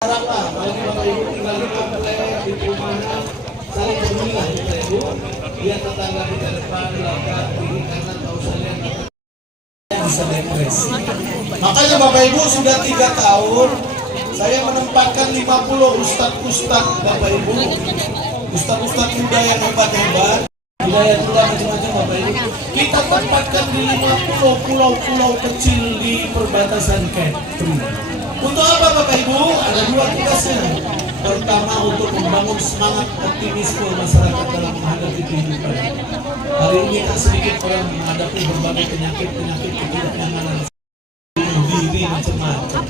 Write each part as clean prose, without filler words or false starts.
Harapan, apalagi Bapak Ibu tinggal di komplek, di perumahan, saling peduli lah Bapak Ibu. Dia tetangga di depan, belakang, kiri kanan, tahu saya bisa depresi. Makanya Bapak Ibu sudah 3 tahun saya menempatkan 50 ustadz-ustadz Bapak Ibu, ustadz-ustadz muda yang hebat-hebat, budaya muda macam-macam Bapak Ibu. Kita tempatkan di 50 pulau-pulau kecil di perbatasan Kepri. Untuk apa Bapak Ibu? Ada 2 tugasnya. Pertama, untuk membangun semangat optimisme masyarakat dalam menghadapi kehidupan. Hari ini tak sedikit orang menghadapi berbagai penyakit ketidaknyamanan diri macam-macam.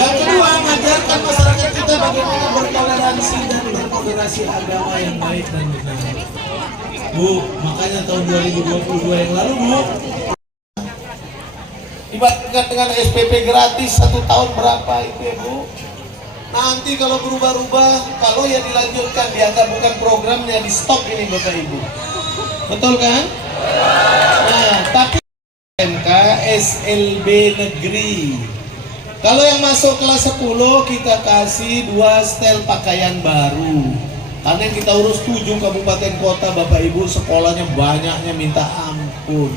Yang kedua, mengajarkan masyarakat kita bagaimana bertoleransi dan bermoderasi agama yang baik dan benar. Bu, makanya tahun 2022 yang lalu Bu, dibatkan dengan SPP gratis 1 tahun berapa itu ya Bu? Nanti kalau berubah-ubah, kalau ya dilanjutkan, dianggap bukan programnya, di stop ini Bapak Ibu. Betul kan? Nah, tapi MK SLB negeri. Kalau yang masuk kelas 10 kita kasih 2 setel pakaian baru. Karena yang kita urus 7 kabupaten kota Bapak Ibu, sekolahnya banyaknya minta ampun.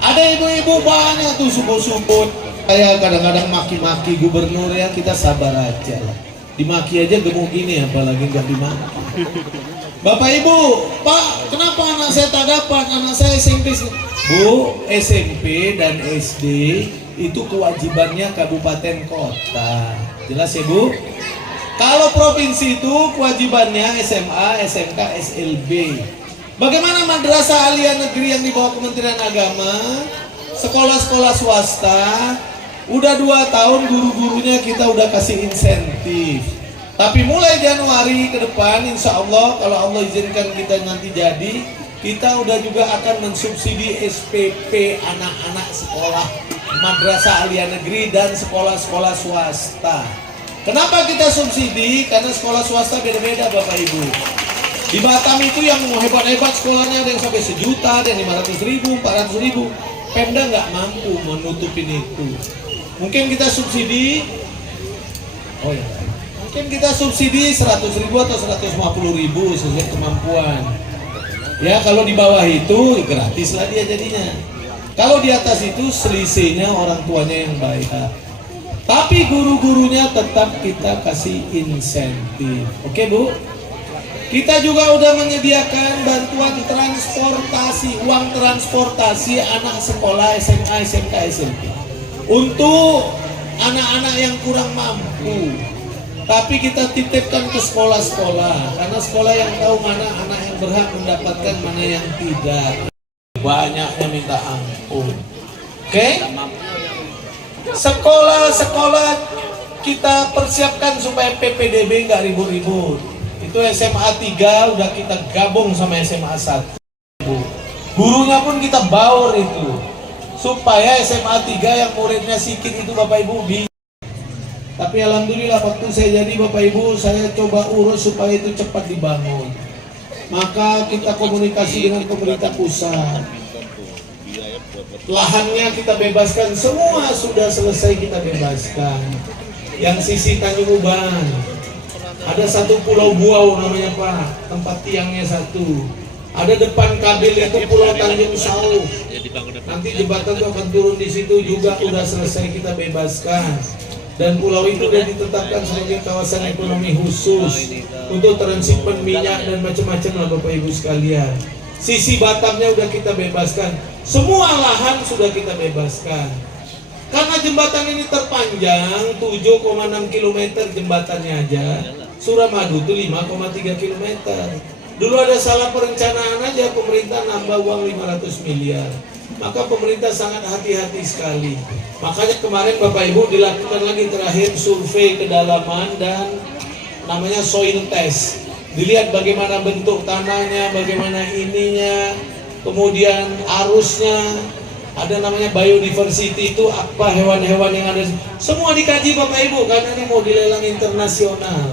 Ada ibu-ibu banyak tuh subuh-subuh. Saya kadang-kadang maki-maki gubernur, ya kita sabar aja lah. Dimaki aja gemuk gini, apalagi nggak dimaki. Bapak Ibu, Pak, kenapa anak saya tak dapat? Anak saya SMP. Bu, SMP dan SD itu kewajibannya kabupaten kota. Jelas ya Bu? Kalau provinsi itu kewajibannya SMA, SMK, SLB. Bagaimana madrasah aliyah negeri yang di bawah Kementerian Agama, sekolah-sekolah swasta, udah 2 tahun guru-gurunya kita udah kasih insentif. Tapi mulai Januari ke depan, insya Allah kalau Allah izinkan kita nanti jadi, kita udah juga akan mensubsidi SPP anak-anak sekolah madrasah aliyah negeri dan sekolah-sekolah swasta. Kenapa kita subsidi? Karena sekolah swasta beda-beda Bapak Ibu. Di Batam itu yang hebat-hebat sekolahnya, ada yang sampai 1 juta, ada yang 500.000, 400.000. Pemda nggak mampu menutupin itu. Mungkin kita subsidi, mungkin kita subsidi 100.000 atau 150.000 sesuai kemampuan. Ya kalau di bawah itu gratis lah dia jadinya. Kalau di atas itu selisihnya orang tuanya yang baik. Tapi guru-gurunya tetap kita kasih insentif. Oke Bu? Kita juga udah menyediakan bantuan transportasi, uang transportasi anak sekolah SMA, SMK, SMP untuk anak-anak yang kurang mampu. Tapi kita titipkan ke sekolah-sekolah, karena sekolah yang tahu mana anak yang berhak mendapatkan, mana yang tidak. Banyaknya minta ampun. Oke? Sekolah-sekolah kita persiapkan supaya PPDB nggak ribut-ribut. Itu SMA 3 udah kita gabung sama SMA 1. Gurunya pun kita baur itu. Supaya SMA 3 yang muridnya sedikit itu Bapak Ibu bisa. Tapi alhamdulillah waktu saya jadi Bapak Ibu, saya coba urus supaya itu cepat dibangun. Maka kita komunikasi dengan pemerintah pusat. Lahannya kita bebaskan, semua sudah selesai kita bebaskan. Yang sisi Tanjung Uban, ada 1 pulau buau namanya Pak, tempat tiangnya 1. Ada depan kabel itu pulau Tanjung Sauh. Nanti jembatan itu akan turun di situ juga, udah selesai kita bebaskan. Dan pulau itu sudah ditetapkan sebagai kawasan ekonomi khusus untuk transhipment minyak dan macam-macam lah Bapak Ibu sekalian. Sisi Batamnya udah kita bebaskan. Semua lahan sudah kita bebaskan. Karena jembatan ini terpanjang 7,6 km jembatannya aja. Suramadu itu 5,3 km. Dulu ada salah perencanaan aja, pemerintah nambah uang 500 miliar. Maka pemerintah sangat hati-hati sekali. Makanya kemarin Bapak Ibu dilakukan lagi terakhir survei kedalaman dan namanya soil test. Dilihat bagaimana bentuk tanahnya, bagaimana ininya, kemudian arusnya, ada namanya biodiversity itu apa hewan-hewan yang ada. Semua dikaji Bapak Ibu karena ini mau dilelang internasional.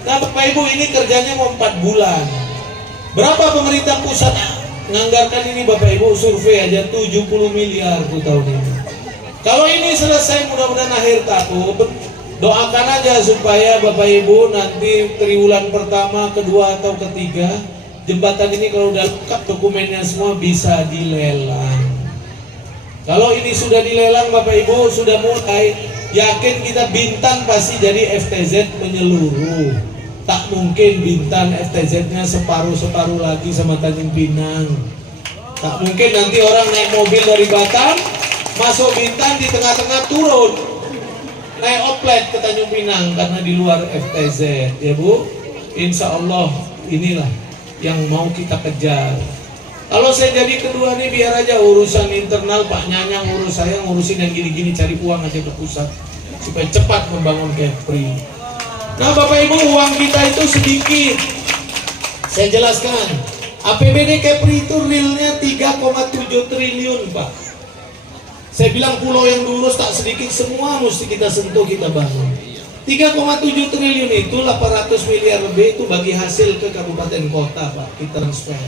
Nah Bapak Ibu ini kerjanya mau 4 bulan. Berapa pemerintah pusat menganggarkan ini Bapak Ibu? Survei aja 70 miliar tuh tahun ini. Kalau ini selesai mudah-mudahan akhir tahun, Doakan aja supaya Bapak Ibu nanti triwulan pertama, kedua atau ketiga jembatan ini kalau udah lengkap dokumennya semua bisa dilelang. Kalau ini sudah dilelang Bapak Ibu, sudah mulai, yakin kita Bintan pasti jadi FTZ menyeluruh. Tak mungkin Bintan FTZ-nya separuh-separuh lagi sama Tanjung Pinang. Tak mungkin nanti orang naik mobil dari Batam masuk Bintan, di tengah-tengah turun naik oplet ke Tanjung Pinang karena di luar FTZ, ya Bu. Insya Allah inilah yang mau kita kejar. Kalau saya jadi kedua nih, biar aja urusan internal Pak Nyanyang urus, saya ngurusin yang gini-gini, cari uang aja ke pusat supaya cepat membangun Kepri. Nah Bapak Ibu, uang kita itu sedikit. Saya jelaskan, APBD Kepri itu realnya 3,7 triliun Pak. Saya bilang pulau yang lurus tak sedikit, semua mesti kita sentuh, kita bangun. 3,7 triliun itu 800 miliar lebih itu bagi hasil ke kabupaten kota Pak, kita transfer.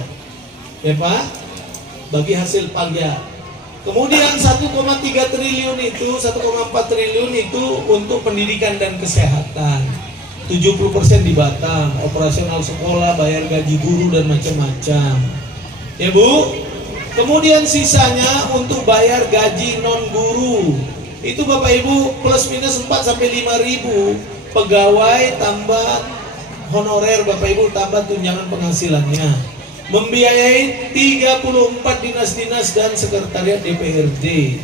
Ya Pak, bagi hasil pajak. Kemudian 1,3 triliun itu, 1,4 triliun itu untuk pendidikan dan kesehatan. 70% di Batam, operasional sekolah, bayar gaji guru dan macam-macam. Ya Bu. Kemudian sisanya untuk bayar gaji non guru. Itu Bapak Ibu plus minus 4 sampai 5 ribu. Pegawai tambah honorer Bapak Ibu, tambah tunjangan penghasilannya. Membiayai 34 dinas-dinas dan sekretariat DPRD.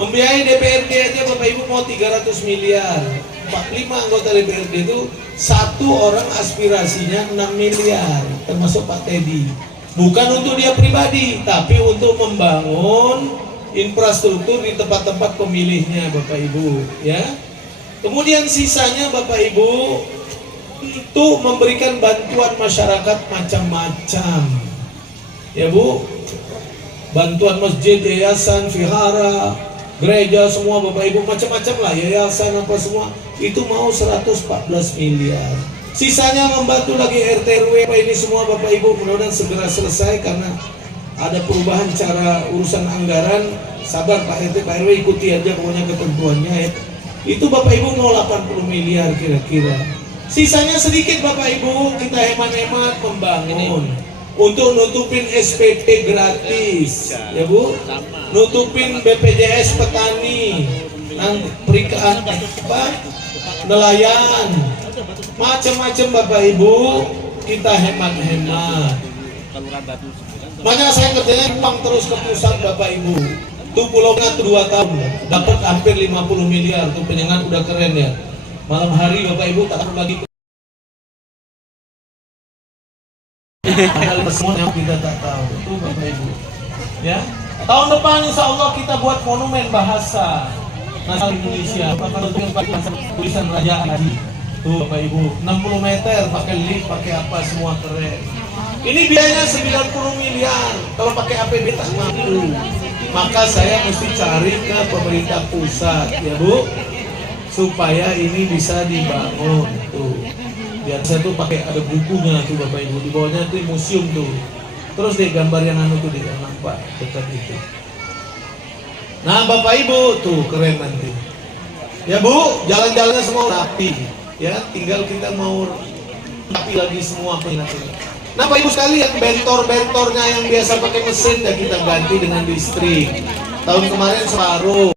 Membiayai DPRD aja Bapak Ibu mau 300 miliar. 45 anggota DPRD itu satu orang aspirasinya 6 miliar, termasuk Pak Teddy. Bukan untuk dia pribadi, tapi untuk membangun infrastruktur di tempat-tempat pemilihnya Bapak Ibu, ya. Kemudian sisanya Bapak Ibu untuk memberikan bantuan masyarakat macam-macam. Ya Bu, bantuan masjid, yayasan, vihara, gereja, semua Bapak Ibu macam-macam lah, yayasan apa semua, itu mau 114 miliar. Sisanya membantu lagi RT RW ini semua Bapak Ibu, mudah-mudahan segera selesai karena ada perubahan cara urusan anggaran. Sabar Pak RT Pak RW, ikuti aja pokoknya ketentuannya ya. Itu Bapak Ibu mau 80 miliar kira-kira. Sisanya sedikit Bapak Ibu, kita hemat-hemat membangun untuk nutupin SPP gratis, ya Bu, nutupin BPJS petani, perikan nelayan, macam-macam Bapak Ibu, kita hemat-hemat. Makanya saya kerjanya numpang terus ke pusat Bapak Ibu. Tuh Pulau Ngat 2 tahun dapat hampir 50 miliar, tuh penyengat udah keren ya. Malam hari Bapak Ibu tak perlu lagi. Padahal semua yang kita tak tahu, tuh Bapak Ibu. Ya, tahun depan insya Allah kita buat monumen bahasa nasional Indonesia. Tulisan Raja Haji. Tuh Bapak Ibu, 60 meter, pakai lift, pakai apa, semua keren. Ini biayanya 90 miliar, kalau pakai APBD tak mampu. Maka saya mesti cari ke pemerintah pusat, ya Bu, supaya ini bisa dibangun. Tuh, biar saya tuh pakai ada bukunya tuh Bapak Ibu, di bawahnya tuh museum tuh. Terus deh gambar yang anu tuh dia nampak dekat itu. Nah Bapak Ibu, tuh keren nanti. Ya Bu, jalan-jalannya semua rapi. Ya, tinggal kita mau rapi lagi semua penyakitnya. Nah Bapak Ibu sekalian, bentor-bentornya yang biasa pakai mesin dan kita ganti dengan listrik. Tahun kemarin separuh.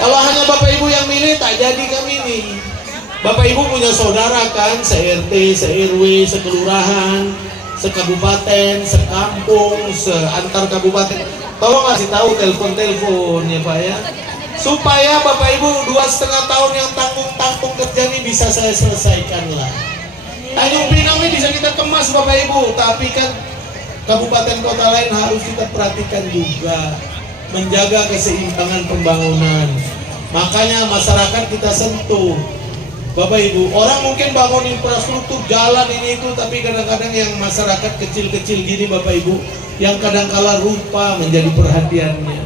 Kalau hanya Bapak Ibu yang milih, tak jadi kami ini. Bapak Ibu punya saudara kan, se-RT, se-RW, sekelurahan, sekabupaten, sekampung, seantar kabupaten. Tolong kasih tahu, telepon-telepon ya Pak ya, supaya Bapak Ibu 2,5 tahun yang tanggung-tanggung kerja ini bisa saya selesaikan lah. Tanjung Pinang ini bisa kita kemas Bapak Ibu, tapi kan kabupaten kota lain harus kita perhatikan juga, menjaga keseimbangan pembangunan. Makanya masyarakat kita sentuh Bapak Ibu. Orang mungkin bangun infrastruktur jalan ini itu, tapi kadang-kadang yang masyarakat kecil-kecil gini Bapak Ibu, yang kadang-kala lupa menjadi perhatiannya.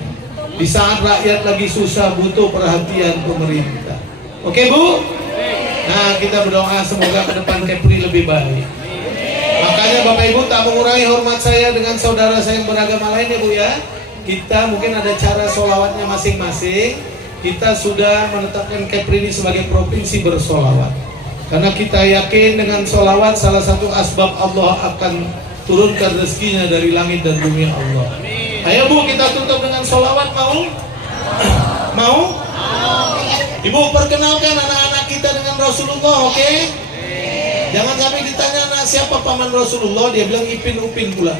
Di saat rakyat lagi susah butuh perhatian pemerintah. Oke Bu? Nah kita berdoa semoga ke depan Kepri lebih baik. Makanya Makanya Bapak Ibu tak mengurangi hormat saya dengan saudara saya yang beragama lain ya Bu ya. Kita mungkin ada cara sholawatnya masing-masing. Kita sudah menetapkan Kepri ini sebagai provinsi bersolawat. Karena kita yakin dengan sholawat salah satu asbab Allah akan turunkan rezekinya dari langit dan bumi Allah. Ayo Bu, kita tutup dengan sholawat, mau? Mau? Ibu perkenalkan anak-anak kita dengan Rasulullah, oke? Jangan sampai ditanya anak siapa paman Rasulullah, dia bilang Ipin Upin pula.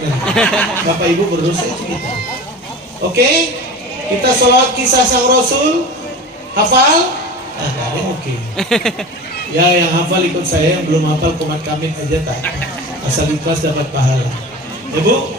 Bapak Ibu berdosa itu kita. Oke? Kita sholawat kisah sang Rasul. Hafal? Oke. Ya yang hafal ikut saya, yang belum hafal komat kamit aja tak. Asal ikhlas dapat pahala. Ibu,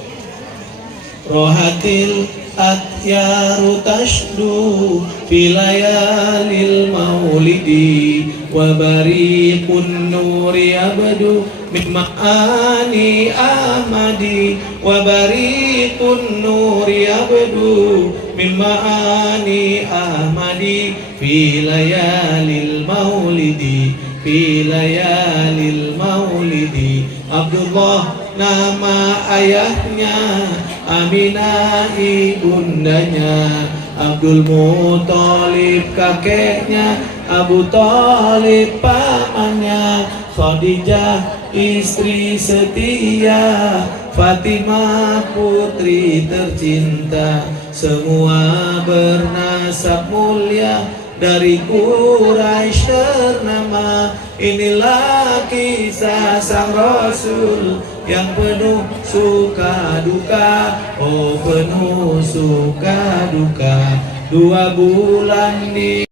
rohatil atyaru tashdu filayalil maulidi wa bariqun nuri abdu min ma'ani ahmadi wa bariqun nuri abdu min ma'ani ahmadi filayalil maulidi filayalil maulidi. Abdullah nama ayahnya, Aminah ibundanya, Abdul Muthalib kakeknya, Abu Thalib pamannya, Khadijah istri setia, Fatimah putri tercinta, semua bernasab mulia dari Quraisy ternama. Inilah kisah sang Rasul yang penuh suka duka, oh penuh suka duka. 2 bulan di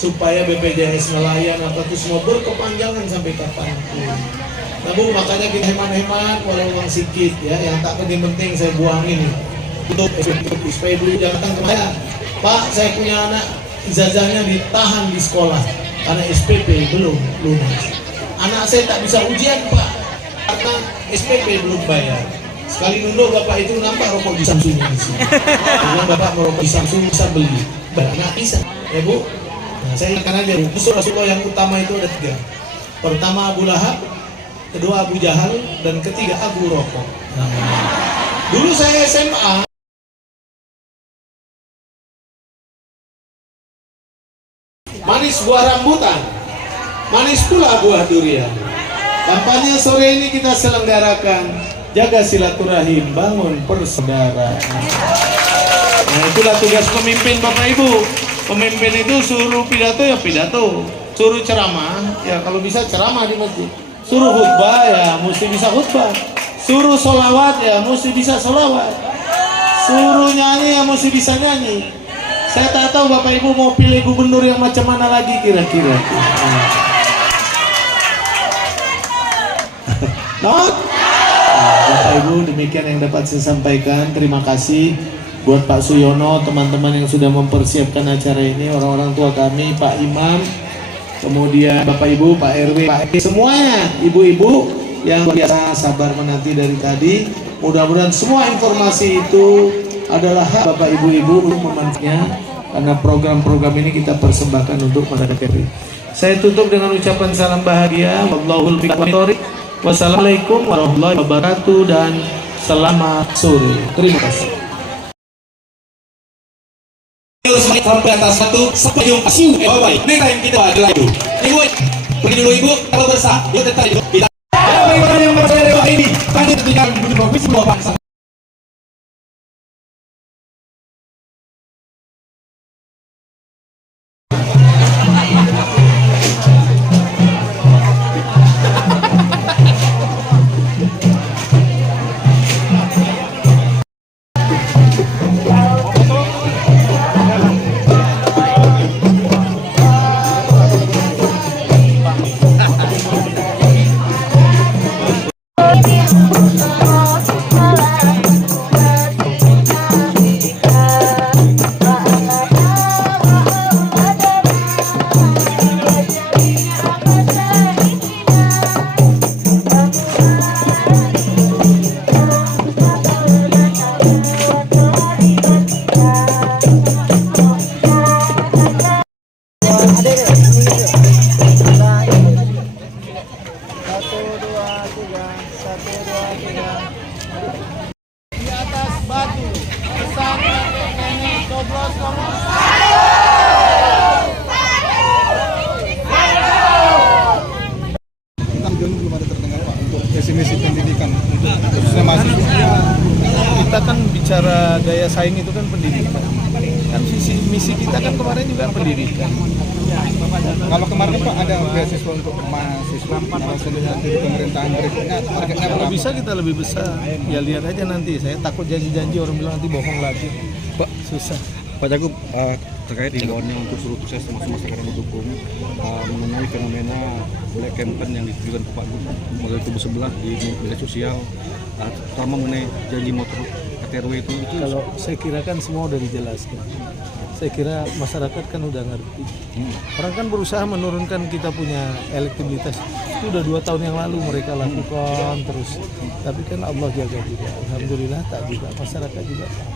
supaya BPJS nelayan apa itu semua berkepanjangan sampai kapanpun. Nah Bu, makanya kita hemat-hemat walau uang sedikit ya, yang tak penting-penting saya buang ini untuk supaya dulu jangan datang ke saya, Pak saya punya anak ijazahnya ditahan di sekolah karena SPP belum lunas. Anak saya tak bisa ujian Pak karena SPP belum bayar. Sekali nunduk Bapak itu nampak rokok di Samsung di sini. Karena Bapak merokok di Samsung bisa beli, nggak bisa ya Bu. Nah, saya ingatkan aja musuh Rasulullah yang utama itu ada 3. Pertama Abu Lahab, kedua Abu Jahal, dan ketiga Abu Rokok. Nah, dulu saya SMA manis buah rambutan, manis pula buah durian. Kampanye sore ini kita selenggarakan jaga silaturahim, bangun persaudaraan. Nah itulah tugas pemimpin Bapak Ibu. Pemimpin itu suruh pidato ya pidato, suruh ceramah ya kalau bisa ceramah di masjid, suruh khutbah ya mesti bisa khutbah, suruh sholawat ya mesti bisa sholawat, suruh nyanyi ya mesti bisa nyanyi. Saya tak tahu Bapak Ibu mau pilih gubernur yang macam mana lagi kira-kira. Bapak Ibu demikian yang dapat saya sampaikan. Terima kasih buat Pak Suyono, teman-teman yang sudah mempersiapkan acara ini, orang-orang tua kami, Pak Imam, kemudian Bapak Ibu, Pak RW, Pak RW, semuanya, ibu-ibu yang biasa sabar menanti dari tadi. Mudah-mudahan semua informasi itu adalah hak Bapak Ibu-ibu untuk memanfaatkannya, karena program-program ini kita persembahkan untuk masyarakat. Saya tutup dengan ucapan salam bahagia. Wallahul muwaffiq. Wassalamualaikum warahmatullahi wabarakatuh dan selamat sore. Terima kasih. Sampai atas satu sepayung asiu baik. Ini yang kita adalah itu. Ibu, pergi dulu Ibu. Kalau bersah, yuk tetap itu. Kita. Bagaimana yang berada di ini? Tadi tinggal di provinsi dua bangsa. kita kan bicara daya saing itu kan pendidikan. Kan misi kita kan kemarin juga pendidikan. Kalau kemarin Pak ada beasiswa untuk mahasiswa dengan pemerintahan berikutnya, targetnya Kalau berapa? bisa kita lebih besar. Ya lihat aja nanti. Saya takut janji-janji orang bilang nanti bohong lagi. Pak, Susah. Pak Cagup, terkait imbauannya untuk seluruh sukses termasuk masyarakat yang mendukung mengenai fenomena black campaign yang ditujukan ke Pak Gup melalui kubu sebelah di media sosial, terutama mengenai janji motor RT/RW itu Kalau saya kira kan semua udah dijelaskan. Saya kira masyarakat kan udah ngerti. Orang kan berusaha menurunkan kita punya elektabilitas. Itu udah 2 tahun yang lalu mereka lakukan terus. Tapi kan Allah jaga juga. Alhamdulillah tak juga. Masyarakat juga tak.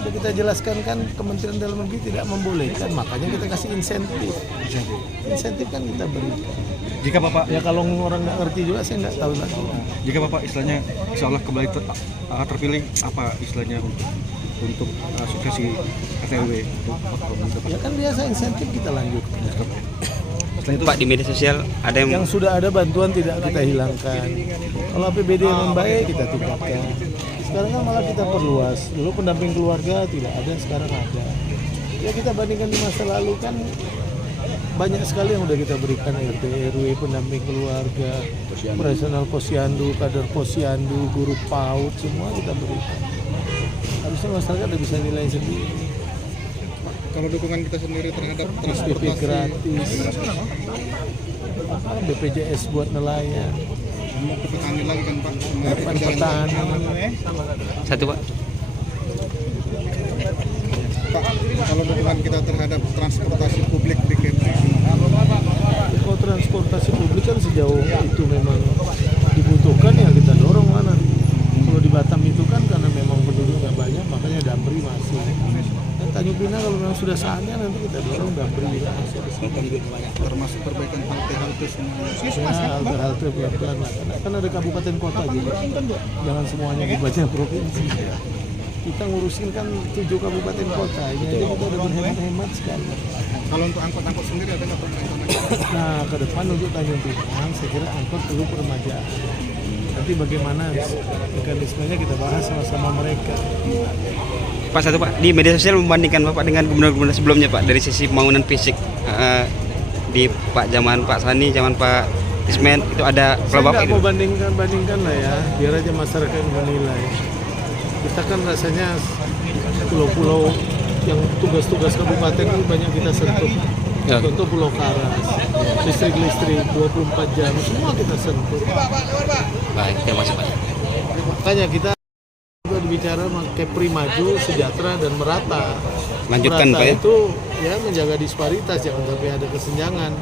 Sudah kita jelaskan kan Kementerian Dalam Negeri tidak membolehkan. Makanya kita kasih insentif. Insentif kan kita berikan. jika Bapak Ya kalau orang nggak ngerti juga saya nggak tahu lagi. jika Bapak istilahnya insya Allah kembali terpilih, apa istilahnya untuk suksesi RT/RW Ya kan biasa insentif kita lanjutkan. Pak, di media sosial ada yang Yang sudah ada bantuan tidak kita hilangkan. Kalau APBD yang membaik kita tingkatkan. Sekarang kan malah kita perluas. Dulu pendamping keluarga tidak ada, sekarang ada. Ya kita bandingkan di masa lalu kan banyak sekali yang udah kita berikan, RT/RW, pendamping keluarga, operasional posyandu, kader posyandu, guru PAUD, semua kita berikan. Harusnya masyarakat udah bisa nilai sendiri. kalau dukungan kita sendiri terhadap SPP gratis, BPJS buat nelayan, petani lagi kan Pak, harapan petani. satu Pak. Pak, kalau dukungan kita terhadap transportasi publik di Kepri, Kalau transportasi publik kan sejauh itu memang dibutuhkan ya kita dorong mana. Kalau di Batam itu kan karena memang penduduk nggak banyak makanya Damri masih. Dan Tanjung Pinang kalau memang sudah saatnya nanti kita dorong Damri juga masih. termasuk perbaikan halte-halte semua. Ya, halte pelan-pelan lah. Karena kan ada kabupaten kota juga. Jangan semuanya dibaca provinsi. Kita ngurusin kan 7 kabupaten kota. Ini aja kita udah berhemat-hemat sekali. Kalau untuk angkot-angkot sendiri ada nggak perencanaan? Nah, ke depan untuk Tanjung Pinang, saya kira angkot perlu peremajaan. Nanti bagaimana mekanismenya kita bahas sama-sama mereka. Pak, satu Pak, di media sosial membandingkan Bapak dengan gubernur-gubernur sebelumnya Pak, dari sisi pembangunan fisik di zaman Pak Sani, zaman Pak Ismen itu ada Saya kalau Bapak nggak itu. mau bandingkan lah ya, biar aja masyarakat yang menilai. Kita kan rasanya pulau-pulau yang tugas-tugas kabupaten ini banyak kita sentuh. Ya. Contoh Pulau Karas, listrik 24 jam, semua kita sentuh. Baik, terima kasih Pak. Makanya kita juga bicara Kepri maju, sejahtera dan merata. Lanjutkan Merata Pak ya. itu ya menjaga disparitas, jangan sampai ada kesenjangan.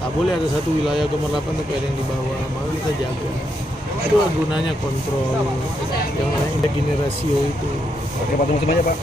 Tak boleh ada satu wilayah gemerlapan tapi ada yang di bawah, maka kita jaga. Itu gunanya kontrol yang namanya generasio itu. Oke Pak, terima kasih banyak Pak.